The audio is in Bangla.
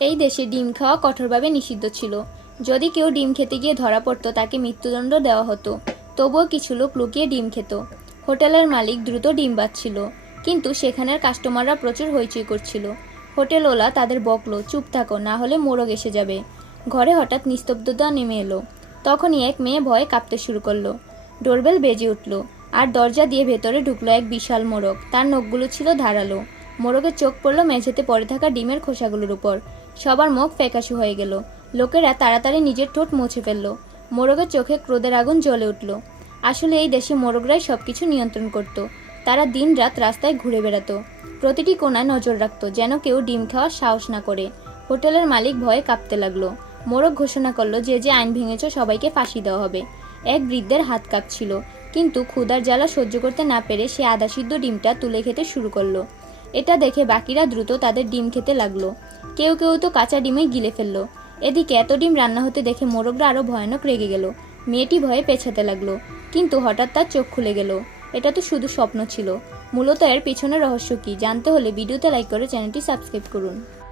এই দেশে ডিম খাওয়া কঠোরভাবে নিষিদ্ধ ছিল। যদি কেউ ডিম খেতে গিয়ে ধরা পড়তো তাকে মৃত্যুদণ্ড দেওয়া হতো। তবুও কিছু লোক লুকিয়ে ডিম খেত। হোটেলের মালিক দ্রুত ডিম বাঁচছিল, কিন্তু সেখানের কাস্টমাররা প্রচুর হইচই করছিল। হোটেলওয়ালা তাদের বকলো, চুপ থাকো, না হলে মোরগ এসে যাবে। ঘরে হঠাৎ নিস্তব্ধতা নেমে এলো। তখনই এক মেয়ে ভয়ে কাঁপতে শুরু করলো। ডোরবেল বেজে উঠল, আর দরজা দিয়ে ভেতরে ঢুকলো এক বিশাল মোরগ। তার নখগুলো ছিল ধারালো। মোরগের চোখ পড়ল মেঝেতে পড়ে থাকা ডিমের খোসাগুলোর উপর। সবার মুখ ফ্যাকাশে হয়ে গেল। লোকেরা তাড়াতাড়ি নিজের ঠোঁট মুছে ফেলল। মোরগের চোখে ক্রোধের আগুন জ্বলে উঠল। আসলে এই দেশে মোরগরাই সবকিছু নিয়ন্ত্রণ করত। তারা দিনরাত রাস্তায় ঘুরে বেড়াতো, প্রতিটি কোণায় নজর রাখত, যেন কেউ ডিম খাওয়ার সাহস না করে। হোটেলের মালিক ভয়ে কাঁপতে লাগলো। মোরগ ঘোষণা করলো, যে যে আইন ভেঙেছ সবাইকে ফাঁসি দেওয়া হবে। এক বৃদ্ধের হাত কাঁপছিল, কিন্তু ক্ষুধার জ্বালা সহ্য করতে না পেরে সে আধা সিদ্ধ ডিমটা তুলে খেতে শুরু করলো। এটা দেখে বাকিরা দ্রুত তাদের ডিম খেতে লাগলো। কেউ কেউ তো কাঁচা ডিমেই গিলে ফেললো। এদিকে এত ডিম রান্না হতে দেখে মোরগরা আরো ভয়ানক রেগে গেল। মেয়েটি ভয়ে পেছাতে লাগলো, কিন্তু হঠাৎ তার চোখ খুলে গেল। এটা তো শুধু স্বপ্ন ছিল। মূলত এর পেছনের রহস্য কি জানতে হলে ভিডিওতে লাইক করে চ্যানেলটি সাবস্ক্রাইব করুন।